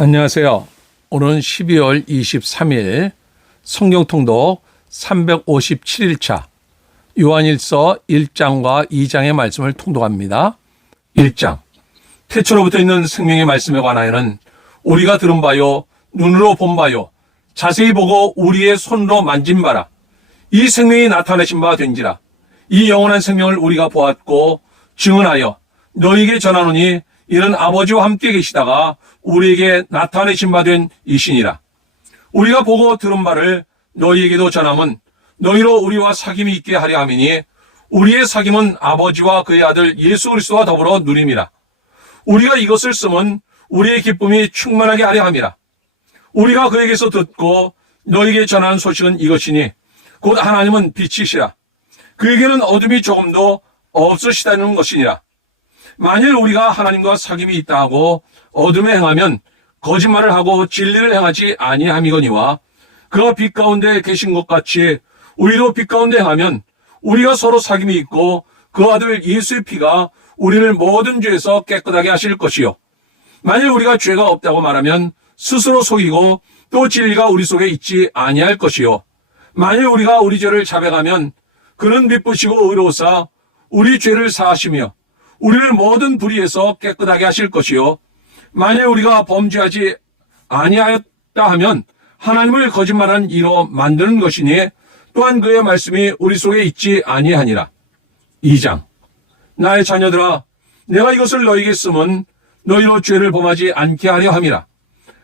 안녕하세요. 오늘은 12월 23일 성경통독 357일차 요한일서 1장과 2장의 말씀을 통독합니다. 1장 태초로부터 있는 생명의 말씀에 관하여는 우리가 들은 바요 눈으로 본 바요 자세히 보고 우리의 손으로 만진 바라. 이 생명이 나타내신 바 된지라. 이 영원한 생명을 우리가 보았고 증언하여 너희에게 전하노니 이는 아버지와 함께 계시다가 우리에게 나타내신 바 된 이시니라. 우리가 보고 들은 바를 너희에게도 전함은 너희로 우리와 사귐이 있게 하려 함이니 우리의 사귐은 아버지와 그의 아들 예수 그리스도와 더불어 누림이라. 우리가 이것을 쓰면 우리의 기쁨이 충만하게 하려 함이라. 우리가 그에게서 듣고 너희에게 전하는 소식은 이것이니 곧 하나님은 빛이시라. 그에게는 어둠이 조금도 없으시다는 것이니라. 만일 우리가 하나님과 사귐이 있다 하고 어둠에 행하면 거짓말을 하고 진리를 행하지 아니함이거니와 그가 빛 가운데 계신 것 같이 우리도 빛 가운데 행하면 우리가 서로 사귐이 있고 그 아들 예수의 피가 우리를 모든 죄에서 깨끗하게 하실 것이요. 만일 우리가 죄가 없다고 말하면 스스로 속이고 또 진리가 우리 속에 있지 아니할 것이요. 만일 우리가 우리 죄를 자백하면 그는 미쁘시고 의로우사 우리 죄를 사하시며 우리를 모든 불의에서 깨끗하게 하실 것이요. 만일 우리가 범죄하지 아니하였다 하면 하나님을 거짓말한 이로 만드는 것이니 또한 그의 말씀이 우리 속에 있지 아니하니라. 2장 나의 자녀들아 내가 이것을 너희에게 쓰면 너희로 죄를 범하지 않게 하려 함이라.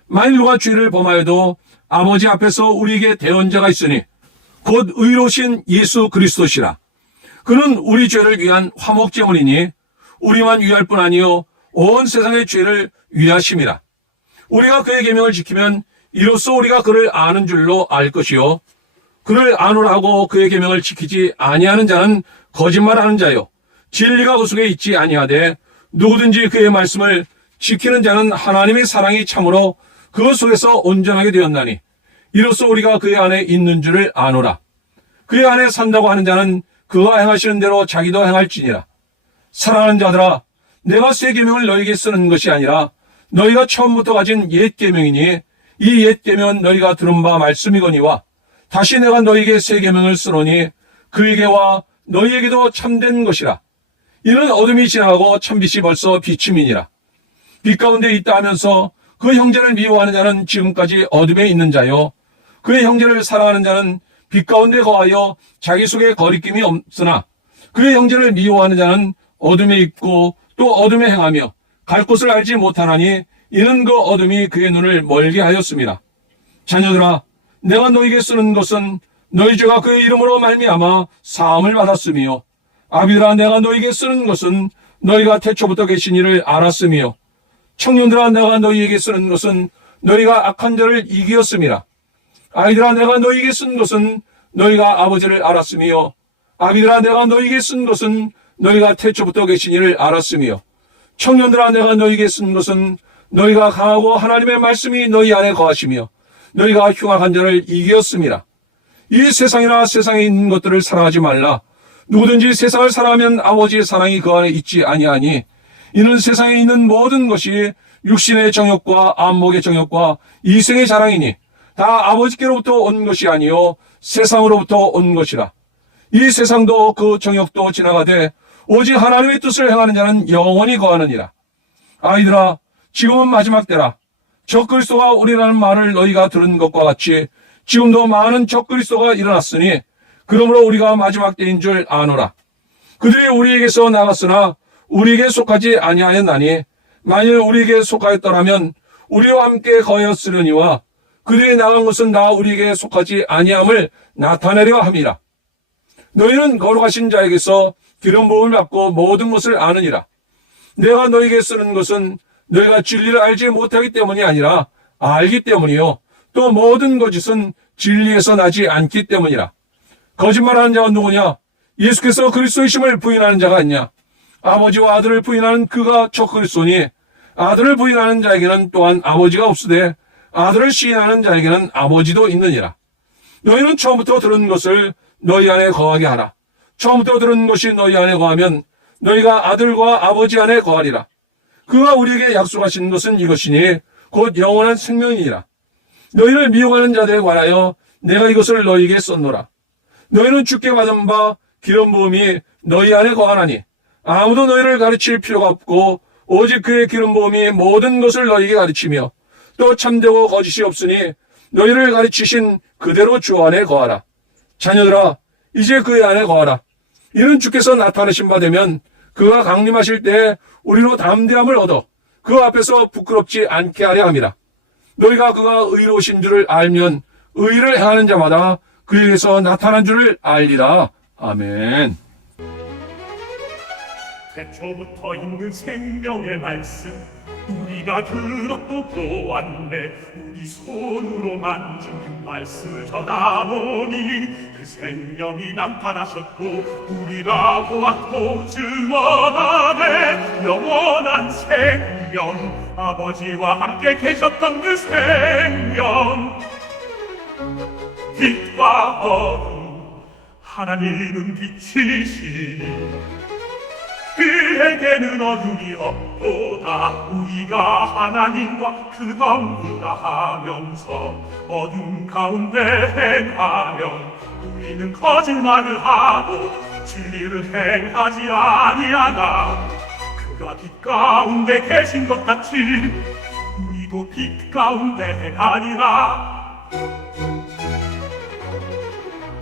만일 누가 죄를 범하여도 아버지 앞에서 우리에게 대언자가 있으니 곧 의로우신 예수 그리스도시라. 그는 우리 죄를 위한 화목제물이니 우리만 위할 뿐 아니요 온 세상의 죄를 위하심이라. 우리가 그의 계명을 지키면 이로써 우리가 그를 아는 줄로 알 것이요 그를 아노라 하고 그의 계명을 지키지 아니하는 자는 거짓말하는 자요 진리가 그 속에 있지 아니하되 누구든지 그의 말씀을 지키는 자는 하나님의 사랑이 참으로 그것 속에서 온전하게 되었나니 이로써 우리가 그의 안에 있는 줄을 아노라. 그의 안에 산다고 하는 자는 그가 행하시는 대로 자기도 행할지니라. 사랑하는 자들아 내가 새 계명을 너희에게 쓰는 것이 아니라 너희가 처음부터 가진 옛 계명이니 이 옛 계명은 너희가 들은 바 말씀이거니와 다시 내가 너희에게 새 계명을 쓰노니 그에게와 너희에게도 참된 것이라. 이는 어둠이 지나가고 참빛이 벌써 비침이니라. 빛 가운데 있다 하면서 그 형제를 미워하는 자는 지금까지 어둠에 있는 자요 그의 형제를 사랑하는 자는 빛 가운데 거하여 자기 속에 거리낌이 없으나 그의 형제를 미워하는 자는 어둠에 있고 또 어둠에 행하며 갈 곳을 알지 못하나니 이는 그 어둠이 그의 눈을 멀게 하였습니다. 자녀들아 내가 너희에게 쓰는 것은 너희 죄가 그의 이름으로 말미암아 사함을 받았으며 아비들아 내가 너희에게 쓰는 것은 너희가 태초부터 계신 이를 알았으며 청년들아 내가 너희에게 쓰는 것은 너희가 악한 자를 이기었음이라. 아이들아 내가 너희에게 쓴 것은 너희가 아버지를 알았으며 아비들아 내가 너희에게 쓴 것은 너희가 태초부터 계신 이를 알았으며 청년들아 내가 너희에게 쓴 것은 너희가 강하고 하나님의 말씀이 너희 안에 거하시며 너희가 흉악한 자를 이기었음이라. 이 세상이나 세상에 있는 것들을 사랑하지 말라. 누구든지 세상을 사랑하면 아버지의 사랑이 그 안에 있지 아니하니 이는 세상에 있는 모든 것이 육신의 정욕과 안목의 정욕과 이생의 자랑이니 다 아버지께로부터 온 것이 아니요 세상으로부터 온 것이라. 이 세상도 그 정욕도 지나가되 오직 하나님의 뜻을 행하는 자는 영원히 거하느니라. 아이들아 지금은 마지막 때라. 적그리스도가 우리라는 말을 너희가 들은 것과 같이 지금도 많은 적그리스도가 일어났으니 그러므로 우리가 마지막 때인 줄 아노라. 그들이 우리에게서 나갔으나 우리에게 속하지 아니하였나니 만일 우리에게 속하였더라면 우리와 함께 거하였으려니와 그들이 나간 것은 다 우리에게 속하지 아니함을 나타내려 함이라. 너희는 거룩하신 자에게서 기름 부음을 받고 모든 것을 아느니라. 내가 너희에게 쓰는 것은 너희가 진리를 알지 못하기 때문이 아니라 알기 때문이요 또 모든 거짓은 진리에서 나지 않기 때문이라. 거짓말하는 자가 누구냐? 예수께서 그리스도이심을 부인하는 자가 있냐? 아버지와 아들을 부인하는 그가 적그리스도니 아들을 부인하는 자에게는 또한 아버지가 없으되 아들을 시인하는 자에게는 아버지도 있느니라. 너희는 처음부터 들은 것을 너희 안에 거하게 하라. 처음부터 들은 것이 너희 안에 거하면 너희가 아들과 아버지 안에 거하리라. 그가 우리에게 약속하신 것은 이것이니 곧 영원한 생명이니라. 너희를 미혹하는 자들에 관하여 내가 이것을 너희에게 썼노라. 너희는 주께 받은 바 기름 부음이 너희 안에 거하나니 아무도 너희를 가르칠 필요가 없고 오직 그의 기름 부음이 모든 것을 너희에게 가르치며 또 참되고 거짓이 없으니 너희를 가르치신 그대로 주 안에 거하라. 자녀들아, 이제 그의 안에 거하라. 이는 주께서 나타내신 바 되면 그가 강림하실 때에 우리로 담대함을 얻어 그 앞에서 부끄럽지 않게 하려 함이라. 너희가 그가 의로우신 줄을 알면 의를 행하는 자마다 그에게서 나타난 줄을 알리라. 아멘. 태초부터 있는 생명의 말씀 우리가 들었고 보았네. 우리 손으로 만진 그 말씀을 전하노니 그 생명이 나타나셨고 우리가 보았고 증언하네. 영원한 생명 아버지와 함께 계셨던 그 생명 빛과 어둠 하나님은 빛이시니 그에게는 어둠이 없도다. 우리가 하나님과 그덤구다 하면서 어둠 가운데 행하며 우리는 거짓말을 하고 진리를 행하지 아니하나 그가 빛 가운데 계신 것 같이 우리도 빛 가운데 행하리라.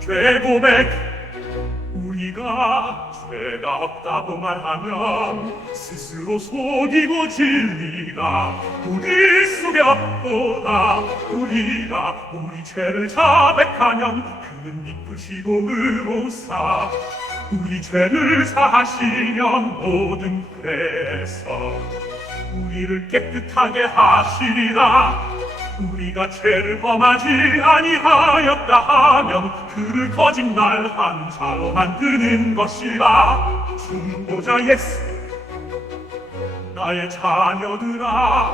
죄 고백 우리가 죄가 없다고 말하면 스스로 속이고 진리가 우리 속에 없도다. 우리가 우리 죄를 자백하면 그는 미쁘시고 의로우사 우리 죄를 사하시면 모든 죄에서 우리를 깨끗하게 하시리라. 우리가 죄를 범하지 아니하였다 하면 그를 거짓말한 자로 만드는 것이라. 중보자 예수 나의 자녀들아,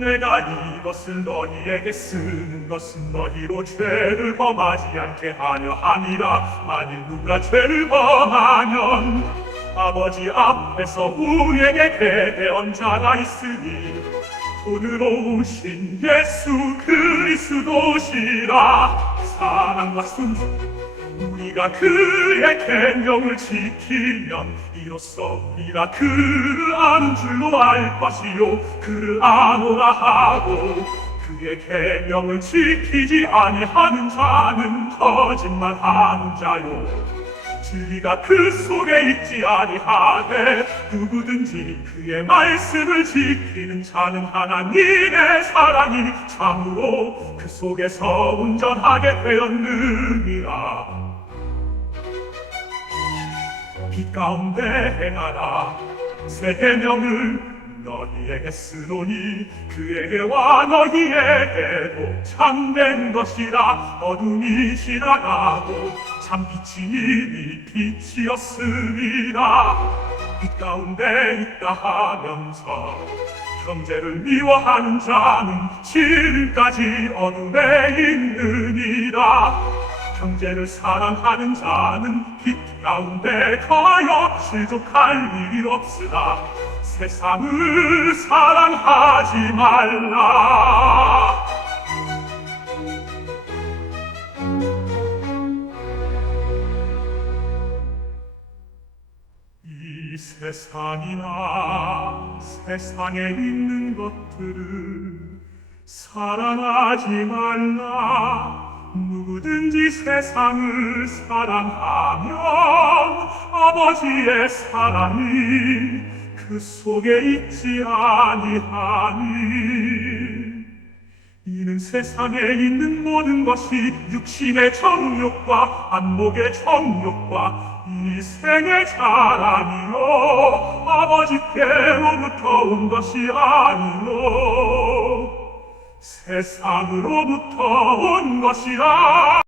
내가 이것을 너희에게 쓰는 것은 너희로 죄를 범하지 않게 하려 함이라. 만일 누가 죄를 범하면 아버지 앞에서 우리에게 대대한 자가 있으니 오늘 오신 예수 그리스도시라. 사랑과 순종 우리가 그의 계명을 지키면 이로써 우리가 그를 아는 줄로 알 것이요 그를 아노라 하고 그의 계명을 지키지 아니하는 자는 거짓말하는 자요 진리가 그 속에 있지 아니하되 누구든지 그의 말씀을 지키는 자는 하나님의 사랑이 참으로 그 속에서 온전하게 되었느니라. 빛 가운데 행하라. 새 계명을 너희에게 쓰노니 그에게와 너희에게도 참된 것이라. 어둠이 지나가고 참빛이 이미 빛이었으리라. 빛 가운데 있다 하면서 형제를 미워하는 자는 지금까지 어둠에 있느니라. 형제를 사랑하는 자는 빛 가운데 거여 실족할 일이 없으나 세상을 사랑하지 말라. 이 세상이나 세상에 있는 것들을 사랑하지 말라. 누구든지 세상을 사랑하면 아버지의 사랑이 그 속에 있지 아니하니. 이는 세상에 있는 모든 것이 육신의 정욕과 안목의 정욕과 이 생의 자랑이요 아버지께로부터 온 것이 아니요 세상으로부터 온 것이라.